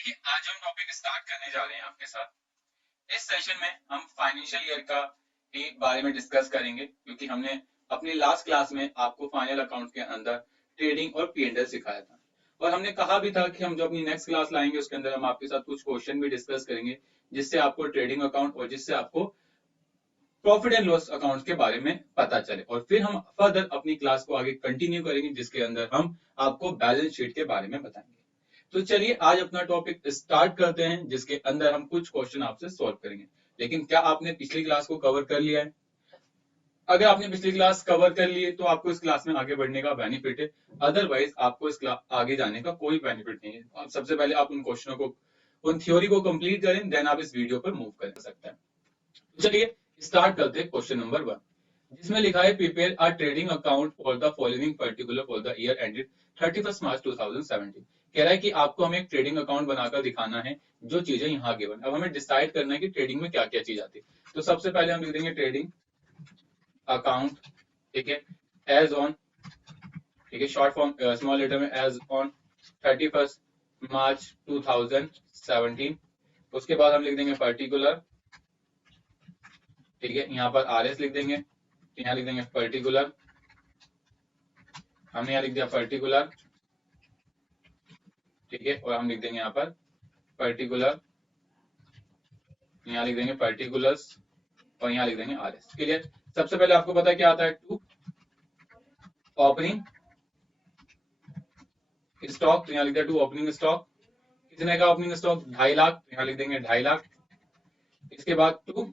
देखिए, आज हम टॉपिक स्टार्ट करने जा रहे हैं आपके साथ। इस सेशन में हम फाइनेंशियल ईयर का के बारे में डिस्कस करेंगे, क्योंकि हमने अपनी लास्ट क्लास में आपको फाइनल अकाउंट के अंदर ट्रेडिंग और पी&एल सिखाया था, और हमने कहा भी था कि हम जो अपनी नेक्स्ट क्लास लाएंगे उसके अंदर हम आपके साथ कुछ क्वेश्चन भी डिस्कस करेंगे, जिससे आपको ट्रेडिंग अकाउंट और जिससे आपको प्रॉफिट एंड लॉस अकाउंट के बारे में पता चले। और फिर हम फर्दर अपनी क्लास को आगे कंटिन्यू करेंगे, जिसके अंदर हम आपको बैलेंस शीट के बारे में बताएंगे। तो चलिए आज अपना टॉपिक स्टार्ट करते हैं, जिसके अंदर हम कुछ क्वेश्चन आपसे सॉल्व करेंगे। लेकिन क्या आपने पिछली क्लास को कवर कर लिया है? अगर आपने पिछली क्लास कवर कर ली है तो आपको इस क्लास में आगे बढ़ने का बेनिफिट है, अदरवाइज आपको इस क्लास आगे जाने का कोई बेनिफिट नहीं है। आप सबसे पहले आप उन क्वेश्चनों को, उन थ्योरी को कंप्लीट करें, देन आप इस वीडियो पर मूव कर सकते हैं। चलिए स्टार्ट करते हैं क्वेश्चन नंबर 1, जिसमें लिखा है prepare a trading account for the following particular for the year ended 31 March 2017। कह रहा है कि आपको हमें एक ट्रेडिंग अकाउंट बनाकर दिखाना है, जो चीजें यहाँ गिवन। अब हमें डिसाइड करना है कि ट्रेडिंग में क्या क्या चीज आती है। तो सबसे पहले हम लिख देंगे ट्रेडिंग अकाउंट, ठीक है, एज ऑन, ठीक है, शॉर्ट फॉर्म स्मॉल लेटर में एज ऑन 31 मार्च 2017। उसके बाद हम लिख देंगे पर्टिकुलर, ठीक है, यहाँ पर RS लिख देंगे, यहाँ लिख देंगे पर्टिकुलर, हमने यहाँ लिख दिया पर्टिकुलर, ठीक है, और हम लिख देंगे यहाँ पर पर्टिकुलर, यहाँ लिख देंगे पर्टिकुलर्स, और यहाँ लिख देंगे RS। क्लियर? सबसे पहले आपको पता है क्या आता है, टू ओपनिंग स्टॉक, तो यहाँ लिख दिया टू ओपनिंग स्टॉक। कितने का ओपनिंग स्टॉक? 2.5 लाख, तो यहाँ लिख देंगे 2.5 लाख। इसके बाद to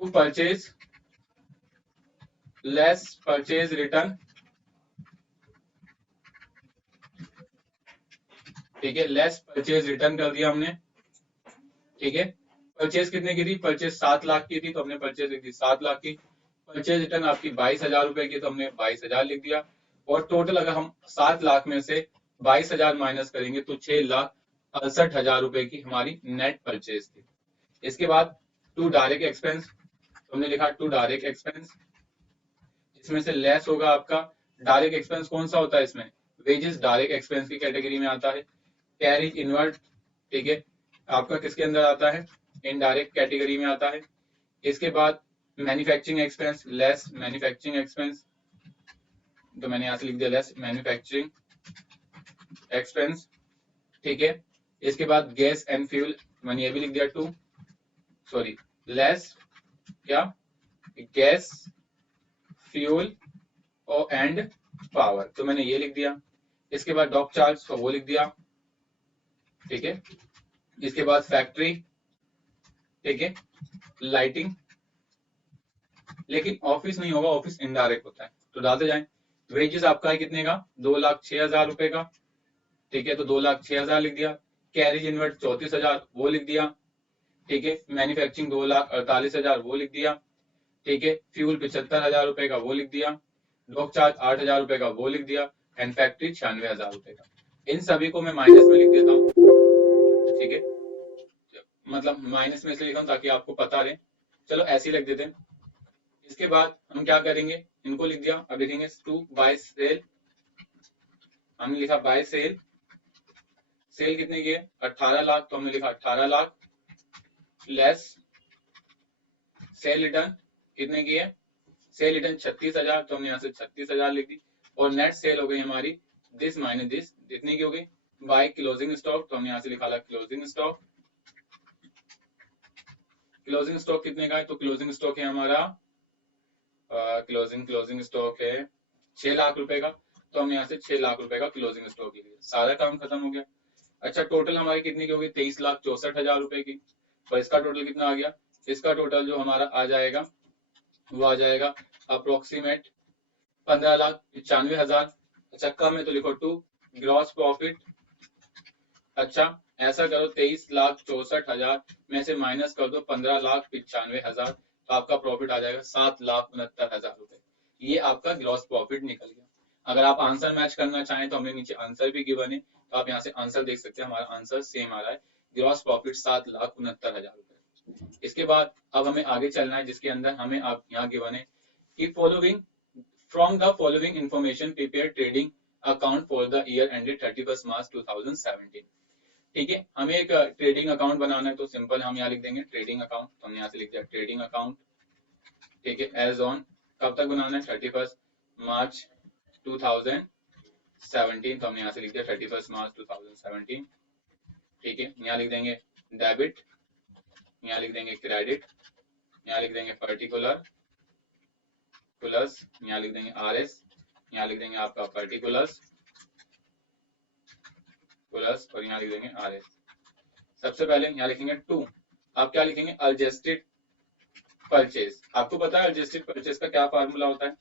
purchase less purchase return, ठीक है, लेस परचेज रिटर्न कर दिया हमने, ठीक है। परचेज कितने की थी? परचेज 7 लाख की थी, तो हमने परचेज लिख दी 7 लाख की। परचेज रिटर्न आपकी 22,000 रुपए की, तो हमने 22,000 लिख दिया। और टोटल अगर हम 7 लाख में से 22,000 माइनस करेंगे तो 6,68,000 रुपए की हमारी नेट परचेज थी। इसके बाद टू डायरेक्ट एक्सपेंस, तो हमने लिखा टू डायरेक्ट एक्सपेंस, इसमें से लेस होगा आपका डायरेक्ट एक्सपेंस। कौन सा होता है इसमें? वेजेस डायरेक्ट एक्सपेंस की कैटेगरी में आता है। कैरिज इनवर्ट, ठीक है, आपका किसके अंदर आता है? इनडायरेक्ट कैटेगरी में आता है। इसके बाद manufacturing expense, less manufacturing expense, तो मैंने यहां से लिख दिया लेस मैन्युफैक्चरिंग एक्सपेंस, ठीक है। इसके बाद गैस एंड फ्यूल, मैंने ये भी लिख दिया टू, सॉरी, लेस क्या, गैस फ्यूल और एंड पावर, तो मैंने ये लिख दिया। इसके बाद डॉक चार्ज, तो वो लिख दिया, ठीक है। इसके बाद फैक्ट्री, ठीक है, लाइटिंग, लेकिन ऑफिस नहीं होगा, ऑफिस इनडायरेक्ट होता है, तो डालते जाएं। वेजेस आपका है कितने का? 2,06,000 रुपए का, ठीक है, तो 2,06,000 लिख दिया। कैरिज इनवर्ट 34,000, वो लिख दिया, ठीक है। मैन्युफैक्चरिंग 2,48,000, वो लिख दिया, ठीक है। फ्यूल 75,000 रुपए का, वो लिख दिया। डॉक चार्ज 8,000 रुपए का, वो लिख दिया। एंड फैक्ट्री 96,000 रुपए का। इन सभी को मैं माइनस में लिख देता हूँ, ठीक है, मतलब माइनस में इसलिए लिखा हूँ ताकि आपको पता रहे। चलो ऐसे ही लिख देते हैं। इसके बाद हम क्या करेंगे, इनको लिख दिया। अब लिखेंगे टू बाय सेल, हमने लिखा बाय सेल, सेल कितने की है? 18 लाख, तो हमने लिखा 18 लाख, लेस सेल रिटर्न कितने की है? सेल रिटर्न 36,000, तो हमने यहाँ से 36,000 लिख दी। और नेट सेल हो गई हमारी दिस माइनस दिस, कितने की हो गई? बाय क्लोजिंग स्टॉक, तो हमने यहाँ से लिखा क्लोजिंग स्टॉक। क्लोजिंग स्टॉक कितने का है? तो क्लोजिंग स्टॉक है हमारा क्लोजिंग स्टॉक है 6 लाख रुपए का, तो हमने यहाँ से 6 लाख रुपए का क्लोजिंग स्टॉक लिया। सारा काम खत्म हो गया। अच्छा, टोटल हमारी कितनी की होगी? 23,64,000 रुपए की। और इसका टोटल कितना आ गया? इसका टोटल जो हमारा आ जाएगा वो आ जाएगा अप्रोक्सीमेट 15,95,000। अच्छा, कम है तो लिखो टू। ग्रॉस प्रॉफिट, अच्छा ऐसा करो 23,64,000 में से माइनस कर दो 15,95,000, तो आपका प्रॉफिट आ जाएगा 7,69,000 रुपए। ये आपका ग्रॉस प्रॉफिट निकल गया। अगर आप आंसर मैच करना चाहें तो हमने नीचे आंसर भी गिवन है, तो आप यहाँ से आंसर देख सकते हैं। हमारा आंसर सेम आ रहा है, ग्रॉस प्रॉफिट 7,69,000 रुपए। इसके बाद अब हमें आगे चलना है, जिसके अंदर हमें आप यहाँ गिवन है कि following from the following information prepare trading account for the year ended 31 March 2017। ठीक है, हमें एक ट्रेडिंग अकाउंट बनाना है, तो सिंपल हम यहाँ लिख देंगे ट्रेडिंग अकाउंट। तो हमने यहाँ से लिख दिया ट्रेडिंग अकाउंट। ठीक है, एज ऑन कब तक बनाना है, 31 मार्च 2017। तो हमने यहाँ से लिख दिया 31 मार्च 2017। ठीक है, यहाँ लिख देंगे डेबिट, यहाँ लिख देंगे क्रेडिट, यहाँ लिख देंगे पर्टिकुलर प्लस, यहाँ लिख देंगे आरएस, यहाँ लिख देंगे आपका पर्टिकुलर्स प्लस, और यहाँ लिख देंगे आरएस। सबसे पहले यहाँ लिखेंगे टू, आप क्या लिखेंगे, एडजस्टेड परचेज। आपको पता है एडजस्टेड परचेज का क्या फार्मूला होता है,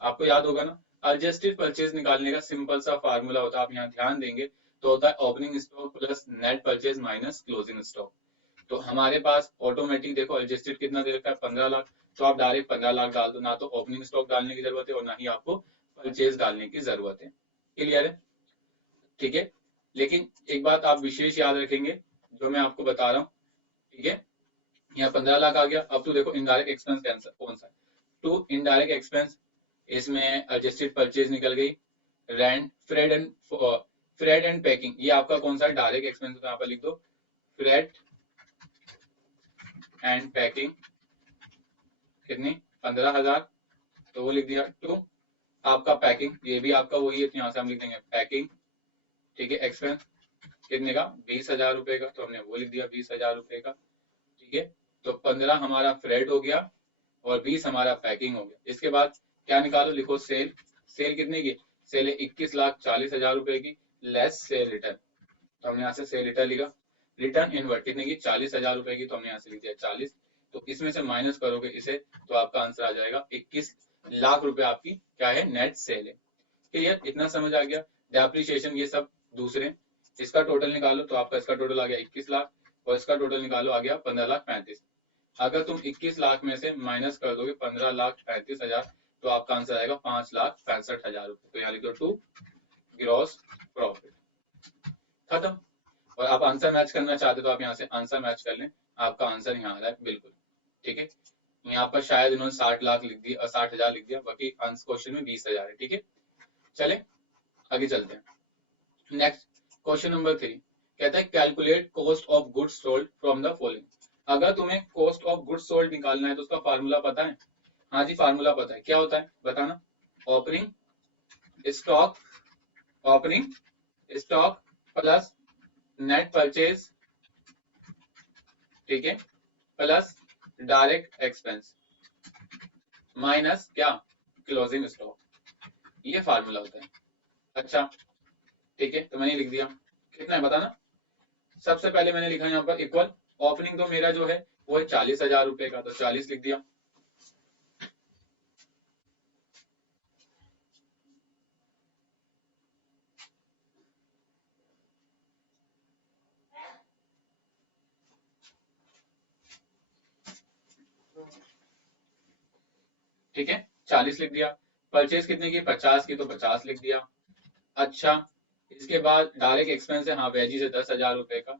आपको याद होगा ना। एडजस्टेड परचेज निकालने का सिंपल सा फार्मूला होता है, आप यहाँ ध्यान देंगे तो होता है opening stock plus net purchase minus closing stock. तो हमारे पास ऑटोमेटिक देखो एडजस्टेड कितना दे रखा है, 15 लाख, तो आप डायरेक्ट 15 लाख डाल दो, ना तो ओपनिंग स्टॉक डालने की जरूरत है और ना ही आपको परचेज डालने की जरूरत है। क्लियर है, ठीक है। लेकिन एक बात आप विशेष याद रखेंगे जो मैं आपको बता रहा हूँ, ठीक है। यहाँ 15 लाख आ गया, अब तो देखो इनडायरेक्ट एक्सपेंस कौन सा है, टू इनडायरेक्ट एक्सपेंस, इसमें एडजस्टेड परचेज निकल गई, रेंट, फ्रेड एंड पैकिंग, ये आपका कौन सा डायरेक्ट एक्सपेंस, तो यहाँ पर लिख दो फ्रेड एंड पैकिंग, कितनी 15,000, तो वो लिख दिया टू। आपका पैकिंग, ये भी आपका वही है, तो यहाँ से हम लिख देंगे पैकिंग, ठीक है, एक्सपेंस कितने का, 20,000 रुपए का, तो हमने वो लिख दिया 20,000 रुपए का। ठीक है, तो 15 हमारा फ्रेड हो गया और 20 हमारा पैकिंग हो गया। इसके बाद क्या निकालो, लिखो सेल, सेल कितने की, सेल है 21,40,000 रुपए की, लेस सेल रिटर्न, तो हमने यहाँ से सेल रिटर्न लिखा। रिटर्न इनवर्ड कितने की, 40,000 रुपए की, तो हमने यहाँ से लिख दिया 40, तो इसमें से माइनस करोगे इसे तो आपका आंसर आ जाएगा 21 लाख रुपए आपकी क्या है, नेट सेल है। क्लियर, इतना समझ आ गया। डेप्रिसिएशन ये सब दूसरे, इसका टोटल निकालो तो आपका इसका टोटल आ गया 21 लाख और इसका टोटल निकालो आ गया 15,35,000। अगर तुम 21 लाख में से माइनस कर दोगे 15,35,000 तो आपका आंसर आएगा 5,65,000 रुपए। तो यहाँ लिख दो टू ग्रॉस प्रॉफिट, खत्म। और आप आंसर मैच करना चाहते तो आप यहाँ से आंसर मैच कर लें, आपका आंसर यहाँ आ रहा है बिल्कुल, ठीक है। यहाँ पर शायद इन्होंने 60 लाख लिख दिया, 60,000 लिख दिया, बाकी क्वेश्चन में 20,000 है, ठीक है। चले आगे चलते हैं। नेक्स्ट क्वेश्चन नंबर 3 कहता है calculate cost of goods sold from the following. अगर तुम्हें कॉस्ट ऑफ गुड्स सोल्ड निकालना है तो उसका फार्मूला पता है, हाँ जी फार्मूला पता है, क्या होता है बताना, opening stock, opening stock plus net purchase, ठीक है, प्लस डायरेक्ट एक्सपेंस माइनस क्या, क्लोजिंग स्टॉक, ये फार्मूला होता है। अच्छा ठीक है, तो मैंने लिख दिया, कितना है बताना। सबसे पहले मैंने लिखा यहाँ पर इक्वल, ओपनिंग तो मेरा जो है वो है 40,000 रुपए का, तो 40 लिख दिया, ठीक है 40 लिख दिया। परचेज कितने की, 50 की, तो 50 लिख दिया। अच्छा इसके बाद डायरेक्ट एक्सपेंस है, हाँ वेजीज है 10,000 रुपए का,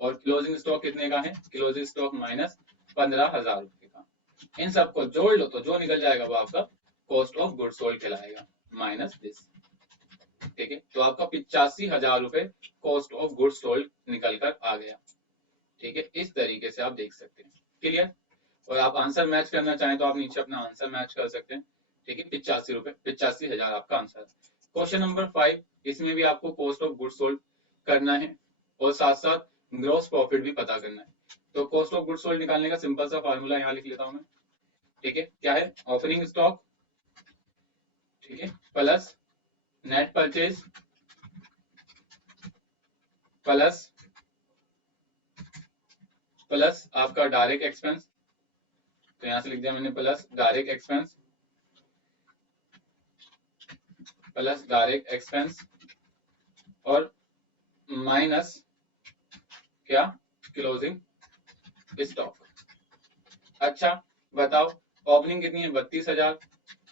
और क्लोजिंग स्टॉक कितने का है, क्लोजिंग स्टॉक माइनस 15,000 रुपए का। इन सबको जोड़ लो तो जो निकल जाएगा वो आपका कॉस्ट ऑफ गुड्स सोल्ड कहलाएगा, माइनस दिस, ठीक है। तो आपका 85,000 रुपए कॉस्ट ऑफ गुड्स सोल्ड निकल कर आ गया, ठीक है। इस तरीके से आप देख सकते हैं, क्लियर। और आप आंसर मैच करना चाहें तो आप नीचे अपना आंसर मैच कर सकते हैं, ठीक है। 85,000 आपका आंसर। क्वेश्चन नंबर 5, इसमें भी आपको कॉस्ट ऑफ गुड्स सोल्ड करना है और साथ साथ ग्रॉस प्रॉफिट भी पता करना है। तो कॉस्ट ऑफ गुड्स सोल्ड निकालने का सिंपल सा फार्मूला यहाँ लिख लेता हूं मैं, ठीक है। क्या है, ओपनिंग स्टॉक, ठीक है, प्लस नेट परचेज प्लस आपका डायरेक्ट एक्सपेंस, तो यहां से लिख दिया मैंने plus direct expense, plus direct expense और माइनस क्या, क्लोजिंग स्टॉक। अच्छा बताओ ओपनिंग कितनी है, 32,000।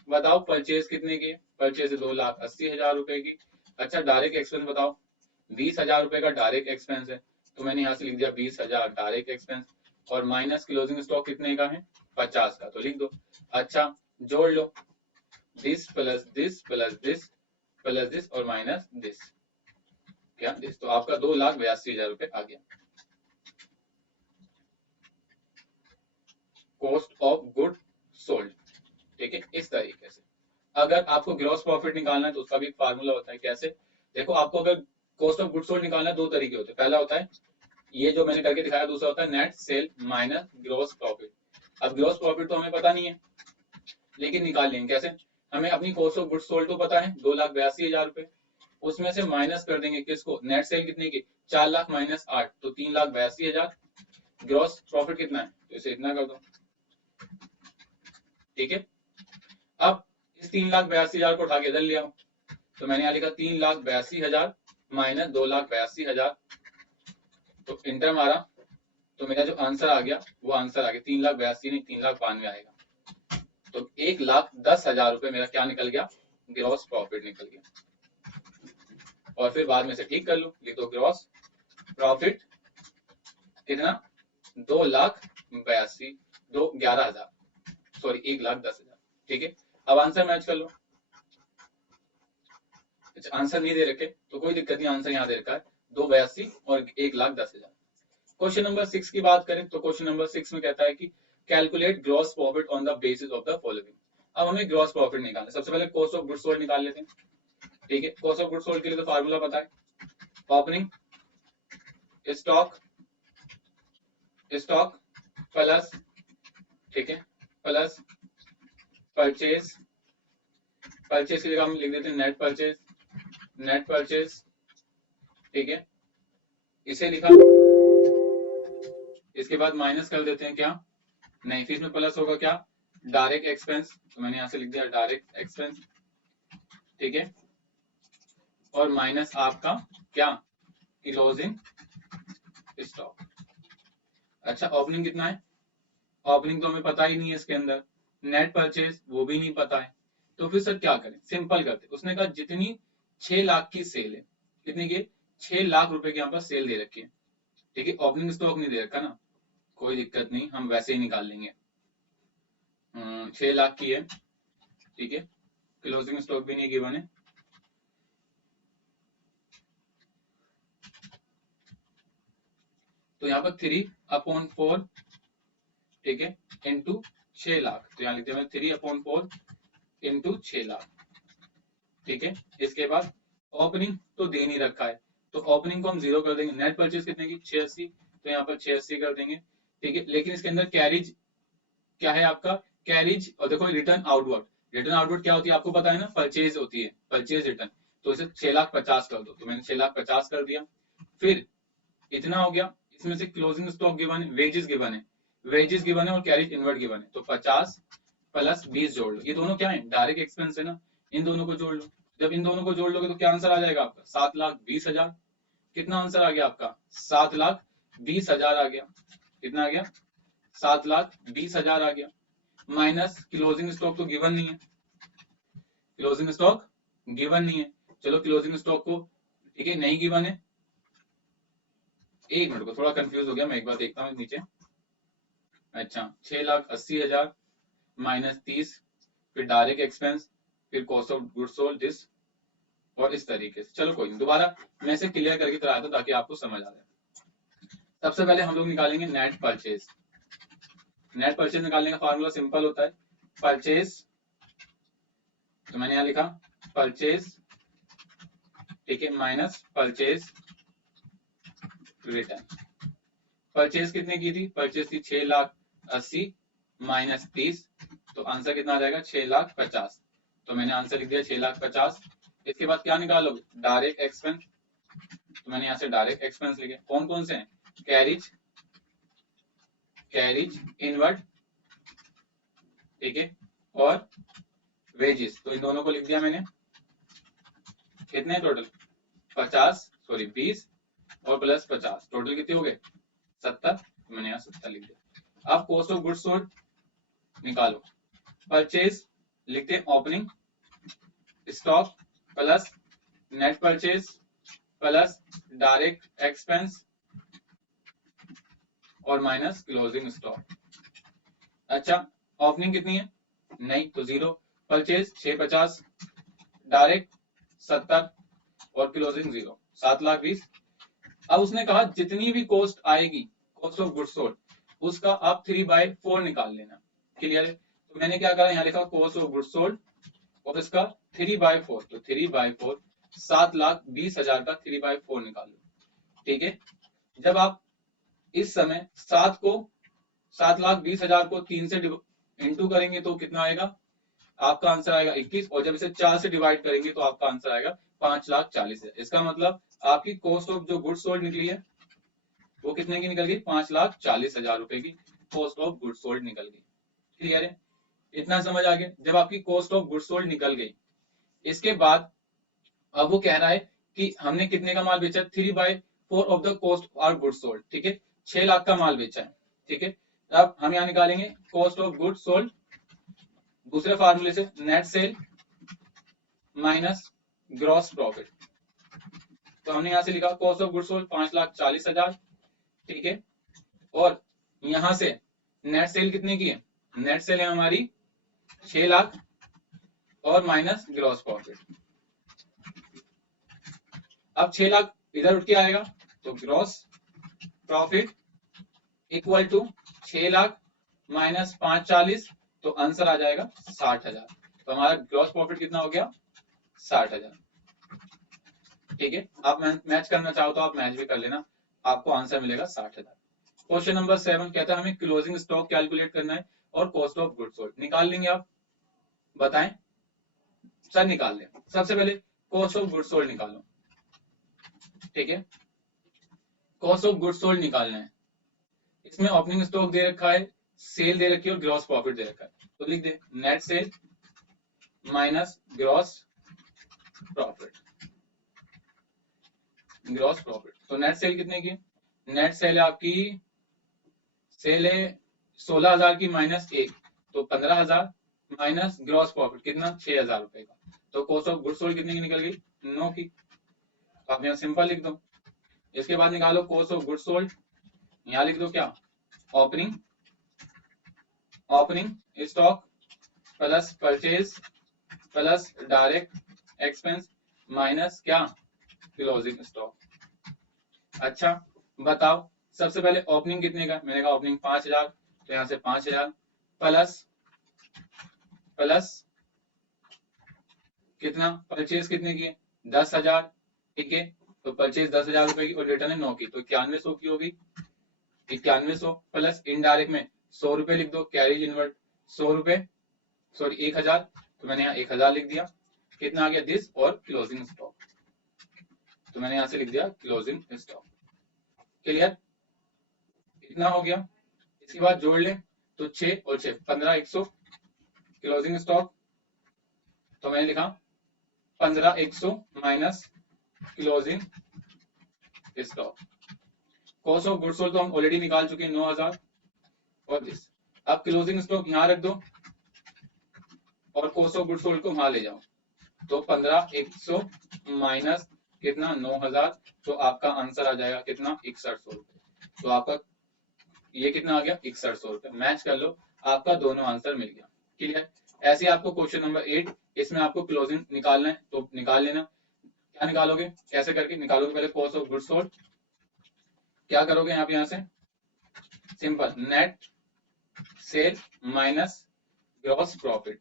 बताओ परचेज कितने की, परचेज 2,80,000 रुपए की। अच्छा डायरेक्ट एक्सपेंस बताओ, 20,000 रुपए का डायरेक्ट एक्सपेंस है, तो मैंने यहाँ से लिख दिया 20,000 डायरेक्ट एक्सपेंस, और माइनस क्लोजिंग स्टॉक कितने का है, 50 का, तो लिख दो। अच्छा जोड़ लो, this plus this plus this, plus this और माइनस दिस, क्या दिस। तो आपका 2,82,000 रुपए आ गया। कॉस्ट ऑफ गुड सोल्ड, ठीक है। इस तरीके से अगर आपको ग्रॉस प्रॉफिट निकालना है तो उसका भी एक फार्मूला होता है। कैसे? देखो, आपको अगर कॉस्ट ऑफ गुड सोल्ड निकालना है, दो तरीके होते हैं। पहला होता है ये जो मैंने करके दिखाया, दूसरा होता है net sale minus gross profit. अब ग्रॉस प्रॉफिट तो हमें पता नहीं है, लेकिन निकाल लेंगे। कैसे? हमें अपनी कॉस्ट ऑफ गुड सोल्ड तो पता है 2,82,000 रुपए, उसमें से माइनस कर देंगे किसको? नेट सेल कितने की? 4 लाख माइनस 8, तो 3,82,000। ग्रॉस प्रॉफिट कितना है? तो इसे इतना कर दो, ठीक है। अब इस 3,82,000 को उठा के इधर ले आओ, तो मैंने यहाँ लिखा 3,82,000 माइनस 2,82,000, तो इंटर मारा, तो मेरा जो आंसर आ गया वो आंसर आ गया 3,82,000 नहीं 3,92,000 आएगा। तो 1,10,000 रुपए मेरा क्या निकल गया? ग्रॉस प्रॉफिट निकल गया। और फिर बाद में से ठीक कर लो, लिख दो ग्रॉस प्रॉफिट कितना? 2,11,000, सॉरी 1,10,000, ठीक है। अब आंसर मैच कर लो। आंसर नहीं दे रखे तो कोई दिक्कत नहीं, आंसर यहाँ दे रखा है 2,82,000 और 1,10,000। क्वेश्चन नंबर 6 की बात करें तो क्वेश्चन नंबर 6 में कहता है कि calculate gross profit on the basis of the following. अब हमें ग्रॉस प्रॉफिट निकालना है। सबसे पहले कॉस्ट ऑफ गुड्स सोल्ड निकाल लेते हैं, ठीक है। कॉस्ट ऑफ गुड्स सोल्ड के लिए तो फार्मूला पता है, ओपनिंग स्टॉक प्लस, ठीक है, प्लस परचेज। परचेज की जगह हम लिख देते हैं नेट परचेज, ठीक है, इसे लिखा। इसके बाद माइनस कर देते हैं क्या? नहीं, फिर इसमें प्लस होगा क्या? डायरेक्ट एक्सपेंस, तो मैंने यहां से लिख दिया डायरेक्ट एक्सपेंस, ठीक है। और माइनस आपका क्या? Closing stock. अच्छा, ओपनिंग कितना है? ओपनिंग तो हमें पता ही नहीं है इसके अंदर। नेट परचेज वो भी नहीं पता है। तो फिर सर क्या करें? सिंपल करते, उसने कहा जितनी 6 लाख की सेल है, कितनी की? 6 लाख रुपए की यहाँ पर सेल दे रखी है, ठीक है। ओपनिंग स्टॉक नहीं दे रखा ना, कोई दिक्कत नहीं, हम वैसे ही निकाल लेंगे। 6 लाख की है, ठीक है। क्लोजिंग स्टॉक भी नहीं गिवन है, तो यहाँ पर 3/4, ठीक है, इंटू 6 लाख। तो यहाँ लिखते हैं 3/4 इंटू 6 लाख, ठीक है। इसके बाद ओपनिंग तो दे नहीं रखा है, तो ओपनिंग को हम 0 कर देंगे। नेट परचेज कितने की? 680, तो यहाँ पर 680 कर देंगे, ठीक है। लेकिन इसके अंदर कैरिज क्या है आपका? कैरिज, और देखो रिटर्न आउटवर्ड। रिटर्न आउटवर्ड क्या होती है आपको पता है ना? परचेज होती है, परचेज रिटर्न। तो इसे 6,50,000 कर दो, तो मैंने 6,50,000 कर दिया। फिर इतना हो गया, इसमें से क्लोजिंग स्टॉक गिवन है, वेजेस गिवन है, वेजेस गिवन है और कैरिज इनवर्ट गिवन है। तो 50 प्लस 20 जोड़ लो, ये दोनों क्या है? डायरेक्ट एक्सपेंस है ना, इन दोनों को जोड़ लो। जब इन दोनों को जोड़ लोगे तो क्या आंसर आ जाएगा आपका? 7,20,000। कितना आंसर आ गया आपका? 7,20,000 आ गया। कितना आ गया? 7,20,000 आ गया। माइनस क्लोजिंग स्टॉक तो गिवन नहीं है, क्लोजिंग स्टॉक गिवन नहीं है। चलो क्लोजिंग स्टॉक को, ठीक है, नहीं गिवन है। एक मिनट को, थोड़ा कंफ्यूज हो गया, मैं एक बार देखता हूँ नीचे। अच्छा, 6,80,000 माइनस 30, फिर डायरेक्ट एक्सपेंस, फिर cost of goods sold this, और इस तरीके से। चलो कोई नहीं, दोबारा मैं इसे क्लियर करके कराता हूं ताकि आपको समझ आ जाए। सबसे पहले हम लोग निकालेंगे नेट परचेज। नेट परचेज निकालने का फार्मूला सिंपल होता है, परचेज, तो मैंने यहां लिखा परचेज, ठीक है, माइनस परचेज रिटर्न। परचेज कितने की थी? परचेज थी 6,80,000 माइनस 30, तो आंसर कितना आ जाएगा? 6,50,000। तो मैंने आंसर लिख दिया 6,50,000। इसके बाद क्या निकालोगे? डायरेक्ट एक्सपेंस, तो मैंने यहाँ से डायरेक्ट एक्सपेंस लिखे। कौन कौन से हैं? कैरिज, कैरिज इनवर्ट, ठीक है, और वेजेस, तो इन दोनों को लिख दिया मैंने। कितने टोटल? 50, सॉरी 20 और प्लस 50, टोटल कितने हो गए? 70, तो मैंने यहाँ 70 लिख दिया। अब कॉस्ट ऑफ गुड्स सोल्ड निकालो। परचेज लिखते हैं opening stock plus net purchase plus direct expense और माइनस क्लोजिंग स्टॉक। अच्छा, ओपनिंग कितनी है? नहीं, तो 0। परचेज 650, डायरेक्ट 70 और क्लोजिंग 0, 7,20,000। अब उसने कहा जितनी भी कॉस्ट आएगी, कॉस्ट ऑफ गुड्स सोल्ड, उसका आप 3/4 निकाल लेना। क्लियर है? तो मैंने क्या करा, यहाँ लिखा कॉस्ट ऑफ गुड्स सोल्ड और इसका 3/4, तो 3/4 7,20,000 का 3/4 निकाल लो। ठीक है, जब आप इस समय 7,20,000 को 3 से इंटू करेंगे तो कितना आएगा, आपका आंसर आएगा 21, और जब इसे 4 से डिवाइड करेंगे तो आपका आंसर आएगा 5,40,000। इसका मतलब आपकी कॉस्ट ऑफ जो गुड्स सोल्ड निकली है वो कितने की निकल गई, 5,40,000 रुपए की कॉस्ट ऑफ गुड्स सोल्ड निकल गई। क्लियर है? इतना समझ आ गया। जब आपकी कॉस्ट ऑफ गुड्स सोल्ड निकल गई, इसके बाद अब वो कह रहा है कि हमने कितने का माल बेचा, 3/4 of the cost are goods sold. ठीक है, 6 लाख का माल बेचा है। ठीक है, अब हम यहाँ निकालेंगे कॉस्ट ऑफ गुड्स सोल्ड दूसरे फार्मूले से, net sale minus gross profit. तो हमने यहाँ से लिखा कॉस्ट ऑफ गुड्स सोल्ड 5,40,000। ठीक है, और यहां से नेट सेल कितने की है, नेट सेल है हमारी 6 लाख और माइनस ग्रॉस प्रॉफिट। अब 6 लाख इधर उठ के आएगा तो gross profit equal to 6 lakh minus 5,40,000, तो आंसर आ जाएगा 60,000। तो हमारा ग्रॉस प्रॉफिट कितना हो गया, 60,000। ठीक है, आप मैच करना चाहो तो आप मैच भी कर लेना, आपको आंसर मिलेगा 60,000। क्वेश्चन नंबर 7 कहता है हमें क्लोजिंग स्टॉक कैलकुलेट करना है और कॉस्ट ऑफ गुड्स सोल्ड निकाल लेंगे। आप बताएं, सर निकाल लें। सबसे पहले कॉस्ट ऑफ गुड्स सोल्ड निकालो। ठीक है, कॉस्ट ऑफ गुड्स सोल्ड निकालना है। इसमें ओपनिंग स्टॉक दे रखा है, सेल दे रखी है और ग्रॉस प्रॉफिट दे रखा है। तो लिख दे net sale minus gross profit, gross profit. तो नेट सेल कितने की, नेट सेल है आपकी, सेल है 16,000 की माइनस 1, तो 15,000 माइनस ग्रॉस प्रॉफिट कितना, 6,000 रुपए का। तो कॉस्ट ऑफ गुड्स सोल्ड कितने की निकल गई, 9 की। आप यहाँ सिंपल लिख दो। इसके बाद निकालो कॉस्ट ऑफ गुड्स सोल्ड, यहाँ लिख दो क्या, opening stock plus purchase plus direct expense minus क्या, क्लोजिंग स्टॉक। अच्छा बताओ, सबसे पहले ओपनिंग कितने का, मैंने कहा ओपनिंग 5,000, तो यहां से 5,000 प्लस कितना, परचेज कितने की है, 10,000। ठीक है, तो परचेज 10,000 रुपए की और रिटर्न है 9 की, तो 9100 की होगी। 9100 प्लस इनडायरेक्ट में 100 रुपए लिख दो, कैरिज इनवर्ट 100 रुपए, सॉरी 1,000, तो मैंने यहाँ 1,000 लिख दिया। कितना आ गया, दिस और क्लोजिंग स्टॉक, तो मैंने यहां से लिख दिया क्लोजिंग स्टॉक। क्लियर, इतना हो गया। इसके बाद जोड़ लें तो 6 और 6 15,100 क्लोजिंग स्टॉक, तो मैंने लिखा 15,100 minus closing stock. Cost of goods sold तो हम ऑलरेडी निकाल चुके हैं 9,000 और दिस। अब क्लोजिंग स्टॉक यहां रख दो और कॉस्ट ऑफ गुड्स सोल्ड को वहां ले जाओ, तो 15,100 माइनस कितना, 9,000, तो आपका आंसर आ जाएगा कितना, 6100 रुपए। तो आपका ये कितना आ गया, 6100 रुपए। मैच कर लो, आपका दोनों आंसर मिल गया। क्लियर, ऐसे आपको क्वेश्चन नंबर 8, इसमें आपको क्लोजिंग निकालना है तो निकाल लेना। क्या निकालोगे, कैसे करके निकालोगे, पहले कॉस्ट ऑफ गुड्स सोल्ड क्या करोगे, आप यहां से simple net sale minus gross profit.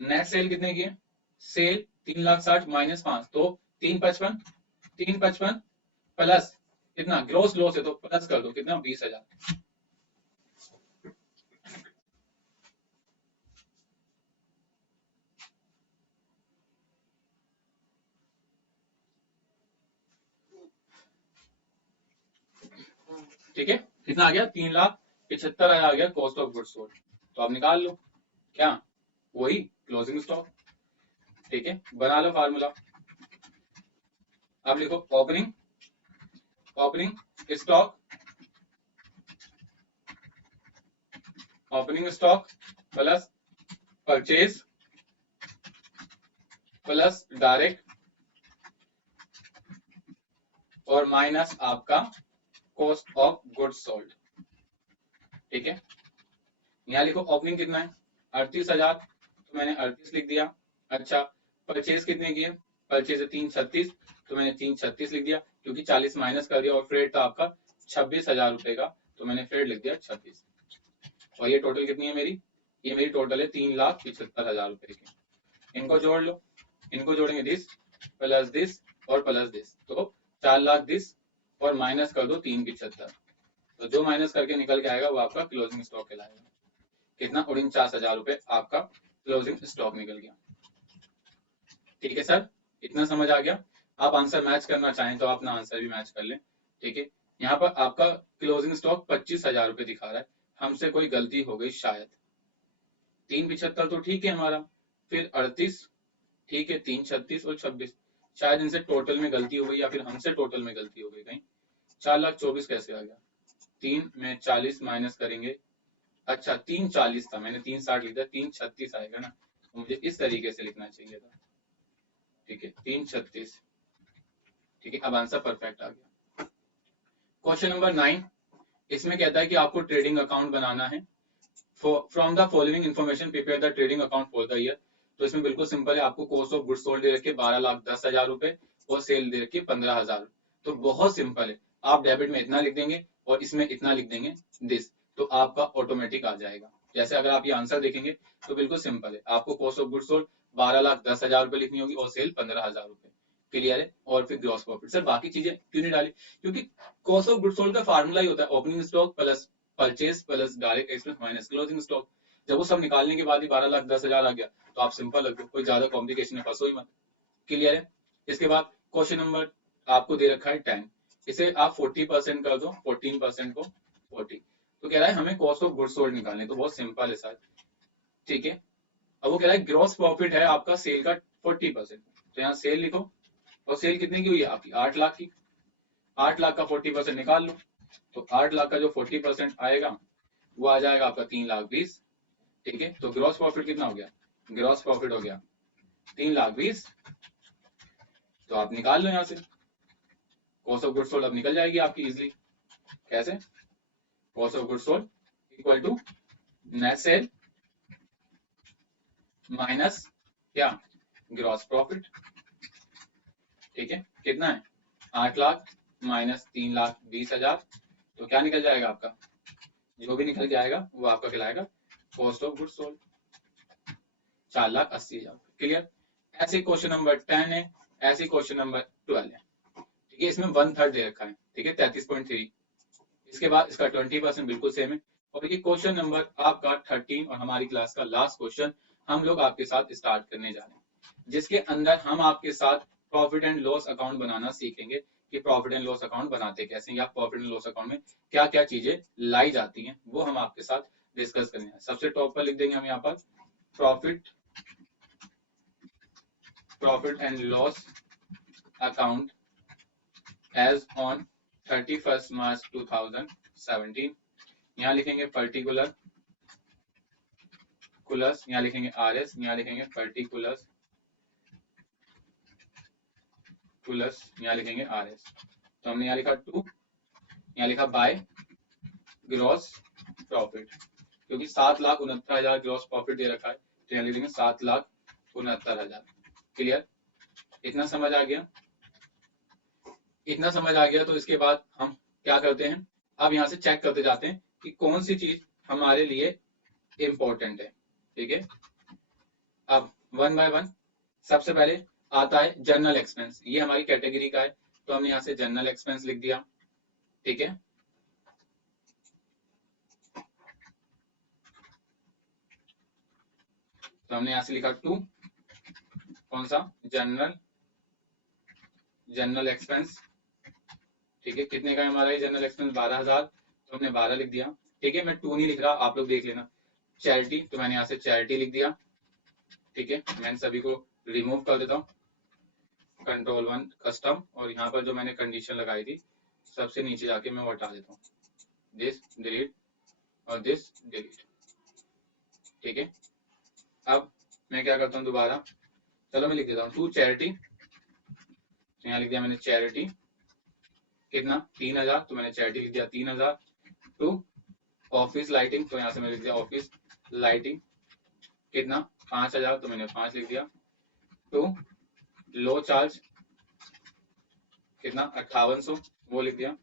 Net sale कितने की है, सेल 3,60,000 माइनस 5, तो 355 प्लस कितना, ग्रोस लॉस है तो प्लस कर दो कितना, 20,000। ठीक है, कितना आ गया, 3,75,000 आ गया कॉस्ट ऑफ गुड्स सोल्ड। तो आप निकाल लो क्या, वही क्लोजिंग स्टॉक। ठीक है, बना लो फार्मूला। अब लिखो opening stock plus purchase plus direct और माइनस आपका कॉस्ट ऑफ गुड्स सोल्ड। ठीक है, यहाँ लिखो ओपनिंग कितना है, 38,000, तो मैंने 38 लिख दिया। अच्छा, परचेज कितने की है? परचेज है 336, तो मैंने 336 लिख दिया, क्योंकि 40 माइनस कर दिया, और फ्रेड था आपका 26,000 रुपए का, तो मैंने फ्रेड लिख दिया 26। और ये टोटल कितनी है मेरी? ये मेरी टोटल है 3,75,000 रुपए की। इनको जोड़ लो, इनको जोड़ेंगे दिस और प्लस दिस, तो 4,00,000 दिस और माइनस कर दो 375, तो जो माइनस करके निकल के आएगा वो आपका क्लोजिंग स्टॉक कहलाएगा। कितना? 49,000 रुपए आपका क्लोजिंग स्टॉक निकल गया। ठीक है सर, इतना समझ आ गया? आप आंसर मैच करना चाहें तो अपना आंसर भी मैच कर लें। ठीक है, यहाँ पर आपका क्लोजिंग स्टॉक 25,000 रुपए दिखा रहा है, हमसे कोई गलती हो गई शायद। 375 तो ठीक है हमारा, फिर 38 ठीक है, 336 और 26, शायद इनसे टोटल में गलती हो गई या फिर हमसे टोटल में गलती हो गई कहीं। 4,24,000 कैसे आ गया? 3 में 40 माइनस करेंगे, अच्छा 340 था, मैंने 360 लिखा, 336 आएगा ना, तो मुझे इस तरीके से लिखना चाहिए था। ठीक है, 336। ठीक है, अब आंसर परफेक्ट आ गया। क्वेश्चन नंबर 9, इसमें कहता है कि आपको ट्रेडिंग अकाउंट बनाना है। From the following information prepare the trading account for the year. तो इसमें बिल्कुल सिंपल है, आपको कॉस्ट ऑफ गुड्स सोल्ड दे रखे 12,10,000 रुपए और सेल दे रखी 15,000। तो बहुत सिंपल है, आप डेबिट में इतना लिख देंगे और इसमें इतना लिख देंगे दिस, तो आपका ऑटोमेटिक आ जाएगा। जैसे अगर आप ये आंसर देखेंगे तो बिल्कुल सिंपल है, आपको कॉस्ट ऑफ गुड्स सोल्ड 12,10,000 रुपए लिखनी होगी और सेल 15,000 रुपए। क्लियर है? और फिर ग्रॉस प्रॉफिट। सर बाकी चीजें क्यों नहीं डाली? क्योंकि कॉस्ट ऑफ गुड्स सोल्ड का फार्मूला ही होता है opening stock plus purchase plus direct expense minus closing stock. जब वो सब निकालने के बाद ही 12,10,000 आ गया, तो आप सिंपल रख दो, कोई ज्यादा कॉम्प्लिकेशन में फंसो ही मत। क्लियर है? इसके बाद क्वेश्चन नंबर आपको दे रखा है 10, इसे आप 40% कर दो, 14% को 40, तो कह रहा है हमें कॉस्ट ऑफ गुड्स सोल्ड निकालने, तो बहुत सिंपल है सर। ठीक है, अब वो कह रहा है ग्रॉस प्रॉफिट है आपका सेल का 40%, तो यहाँ सेल लिखो, और सेल कितने की हुई है आपकी? 8 लाख की। 8 लाख का 40% निकाल लो, तो 8 लाख का जो 40% आएगा वो आ जाएगा आपका 3,20,000। ठीक है, तो ग्रॉस प्रॉफिट कितना हो गया? ग्रॉस प्रॉफिट हो गया 3,20,000। तो आप निकाल लो यहाँ से, कॉस्ट ऑफ गुड्स सोल्ड अब निकल जाएगी आपकी इजिली। कैसे? Cost of goods sold equal to net sale minus क्या? Gross profit. ठीक है, कितना है? 8 लाख माइनस 3,20,000, तो क्या निकल जाएगा आपका? जो भी निकल के आएगा वो आपका कहलाएगा cost of goods sold, 4,80,000। Clear? ऐसे क्वेश्चन नंबर 10 है, ऐसे क्वेश्चन नंबर 12 है। ठीक है, इसमें 1/3 दे रखा है। ठीक है, 33.3। इसके बाद इसका 20% बिल्कुल सेम है। और ये क्वेश्चन नंबर आपका 13 और हमारी क्लास का लास्ट क्वेश्चन हम लोग आपके साथ स्टार्ट करने जा रहे हैं, जिसके अंदर हम आपके साथ प्रॉफिट एंड लॉस अकाउंट बनाना सीखेंगे कि प्रॉफिट एंड लॉस अकाउंट बनाते कैसे हैं, या प्रॉफिट एंड लॉस अकाउंट में क्या क्या चीजें लाई जाती हैं, वो हम आपके साथ डिस्कस करने हैं। सबसे टॉप पर लिख देंगे हम यहाँ पर profit and loss account as on 31 March 2017। यहाँ लिखेंगे पर्टिकुलर कुलस, यहाँ लिखेंगे RS, यहाँ लिखेंगे पर्टिकुलर कुलस, यहाँ लिखेंगे RS। तो हमने यहाँ लिखा 2, यहाँ लिखा बाय ग्रॉस प्रॉफिट, क्योंकि 7,69,000 ग्रॉस प्रॉफिट दे रखा है, तो यहाँ लिखेंगे 7,69,000। क्लियर? इतना समझ आ गया? इतना समझ आ गया, तो इसके बाद हम क्या करते हैं, अब यहाँ से चेक करते जाते हैं कि कौन सी चीज हमारे लिए इंपॉर्टेंट है। ठीक है, अब 1 बाय 1। सबसे पहले आता है जनरल एक्सपेंस, ये हमारी कैटेगरी का है, तो हमने यहाँ से जनरल एक्सपेंस लिख दिया। ठीक है, तो हमने यहाँ से लिखा 2, कौन सा? General expense. ठीक है, कितने का है हमारा ये जनरल एक्सपेंस? 12,000, तो हमने 12 लिख दिया। ठीक है, मैं 2 नहीं लिख रहा, आप लोग देख लेना। चैरिटी, तो मैंने यहाँ से चैरिटी लिख दिया। ठीक है, मैं सभी को रिमूव कर देता हूँ, Ctrl+1 कस्टम, और यहाँ पर जो मैंने कंडीशन लगाई थी सबसे नीचे जाके मैं वो हटा देता हूँ, दिस डिलीट और दिस डिलीट। ठीक है, अब मैं क्या करता हूँ दोबारा, चलो मैं लिख देता हूँ 2 चैरिटी, तो यहाँ लिख दिया मैंने चैरिटी, कितना? 3,000, तो मैंने चैरिटी लिख दिया 3,000। 2 ऑफिस लाइटिंग, तो यहाँ से मैंने लिख दिया ऑफिस लाइटिंग, कितना? 5,000, तो मैंने 5 लिख दिया। टू लो चार्ज कितना 5800 वो लिख दिया,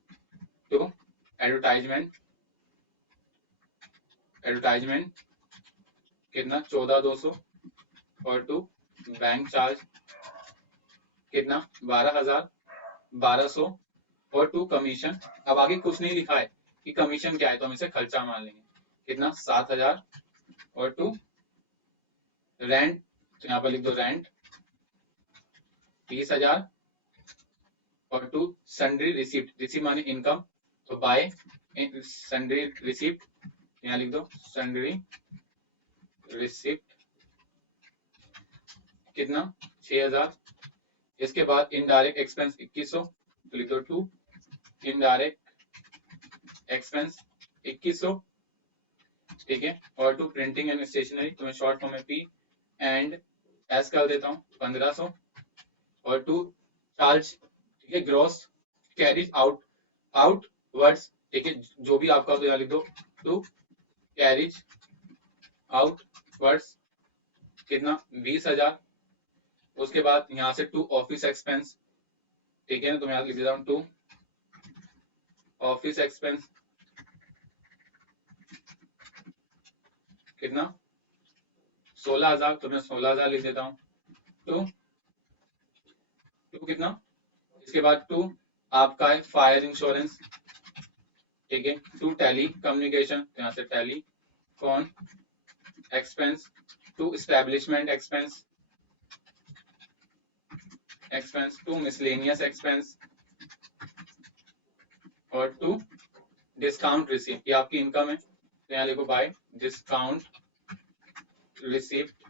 टू एडवर्टाइजमेंट कितना 14200 और टू बैंक चार्ज कितना 12,1200 और टू कमीशन। अब आगे कुछ नहीं लिखा है कि कमीशन क्या है, तो हम इसे खर्चा मान लेंगे कितना 7,000 और टू रेंट, तो यहाँ पर लिख दो रेंट 30,000 और टू सन्ड्री रिसिप्ट, रिसिप्ट माने इनकम, तो बाय सन्ड्री रिसिप्ट, यहाँ लिख दो सन्ड्री रिसिप्ट कितना 6,000। इसके बाद इनडायरेक्ट एक्सपेंस 2100, तो लिख दो टू इनडायरेक्ट एक्सपेंस 2100, ठीक है। और टू प्रिंटिंग एंड स्टेशनरी, तो मैं शॉर्ट फॉर्म में पी एंड एस कर देता हूँ 1500 और टू चार्ज, ठीक है, ग्रॉस कैरिज आउटवर्ड्स, ठीक है, जो भी आपका तो यहाँ लिख दो टू कैरिज आउटवर्ड्स कितना 20,000। उसके बाद यहाँ से टू ऑफिस एक्सपेंस, ठीक है ना, तो मैं यहाँ लिख देता हूँ टू ऑफिस एक्सपेंस कितना 16,000, तो मैं 16,000 लिख देता हूँ टू कितना। इसके बाद टू आपका है फायर इंश्योरेंस, ठीक है, टू टेली कम्युनिकेशन, तो यहाँ से telephone expense, to establishment expense to miscellaneous expense और टू डिस्काउंट रिसीप्ट, ये आपकी इनकम है, तो यहाँ लिखो बाय डिस्काउंट रिसीप्ट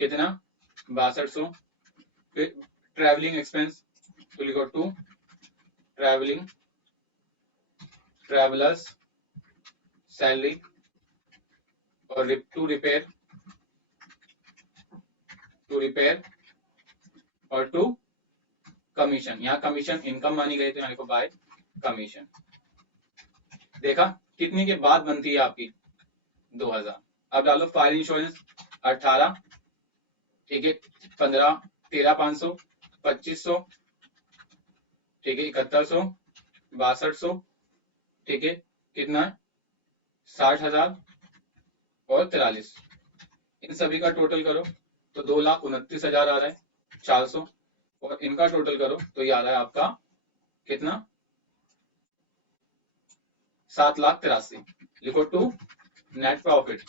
कितना 6200। फिर ट्रैवलिंग एक्सपेंस, तो लिखो टू ट्रैवलर्स सैलरी और टू रिपेयर और टू कमीशन, यहाँ कमीशन इनकम मानी गई, तो यहाँ लिखो बाय कमीशन। देखा कितने के बाद बनती है आपकी 2000। अब डालो फायर इंश्योरेंस 18, ठीक है, 15 13,500 2500, ठीक है, 7100 6200, ठीक है, कितना 60,000 और 43। इन सभी का टोटल करो तो 2,29,000 आ रहा है 400, और इनका टोटल करो तो ये आ रहा है आपका कितना 7,83,000। लिखो टू नेट प्रॉफिट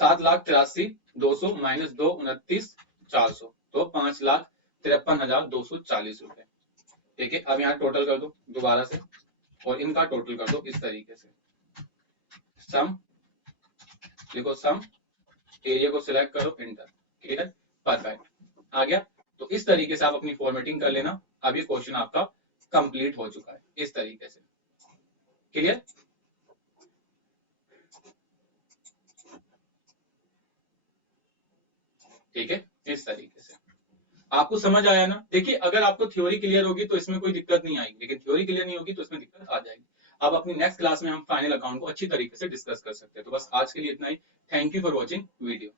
7,83,200 माइनस 2,29,400, तो 5,53,240 रुपए, ठीक है। अब यहाँ टोटल कर दो दोबारा से और इनका टोटल कर दो इस तरीके से, सम लिखो सम, एरिया को सिलेक्ट करो, इंटर, क्लियर, परफेक्ट, आ गया। तो इस तरीके से आप अपनी फॉर्मेटिंग कर लेना। अब ये क्वेश्चन आपका कंप्लीट हो चुका है इस तरीके से, क्लियर। ठीक है, इस तरीके से आपको समझ आया ना। देखिए अगर आपको थ्योरी क्लियर होगी तो इसमें कोई दिक्कत नहीं आएगी, लेकिन थ्योरी क्लियर नहीं होगी तो इसमें दिक्कत आ जाएगी। अब अपनी नेक्स्ट क्लास में हम फाइनल अकाउंट को अच्छी तरीके से डिस्कस कर सकते हैं। तो बस आज के लिए इतना ही। Thank you for watching video.